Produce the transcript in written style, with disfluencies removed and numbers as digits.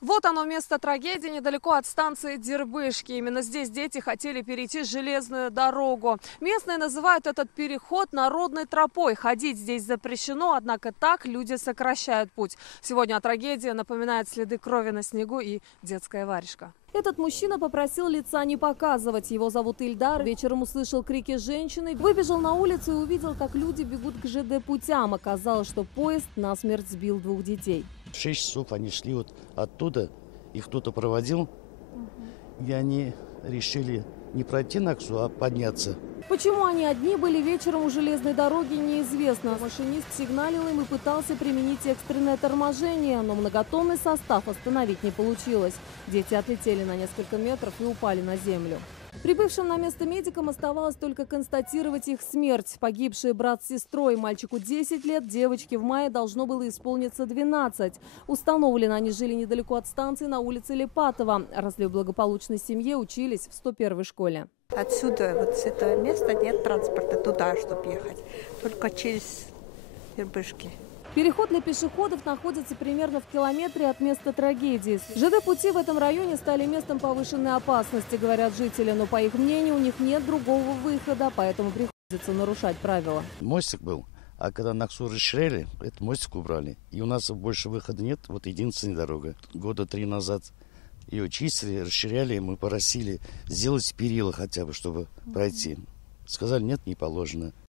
Вот оно, место трагедии, недалеко от станции Дербышки. Именно здесь дети хотели перейти железную дорогу. Местные называют этот переход народной тропой. Ходить здесь запрещено, однако так люди сокращают путь. Сегодня о трагедии напоминает следы крови на снегу и детская варежка. Этот мужчина попросил лица не показывать. Его зовут Ильдар. Вечером услышал крики женщины, выбежал на улицу и увидел, как люди бегут к ЖД путям. Оказалось, что поезд насмерть сбил 2 детей. В 6 часов они шли вот оттуда, их кто-то проводил, и они решили не пройти Наксу, а подняться. Почему они одни были вечером у железной дороги, неизвестно. Машинист сигналил им и пытался применить экстренное торможение, но многотонный состав остановить не получилось. Дети отлетели на несколько метров и упали на землю. Прибывшим на место медикам оставалось только констатировать их смерть. Погибшие брат с сестрой. Мальчику 10 лет, девочке в мае должно было исполниться 12. Установлено, они жили недалеко от станции на улице Липатова. Росли в благополучной семье, учились в 101-й школе. Отсюда, вот с этого места, нет транспорта туда, чтобы ехать. Только через Дербышки. Переход для пешеходов находится примерно в километре от места трагедии. ЖД-пути в этом районе стали местом повышенной опасности, говорят жители. Но, по их мнению, у них нет другого выхода, поэтому приходится нарушать правила. Мостик был, а когда Наксу расширяли, этот мостик убрали. И у нас больше выхода нет, вот единственная дорога. Года 3 назад ее чистили, расширяли, мы просили сделать перила хотя бы, чтобы пройти. Сказали, нет, не положено.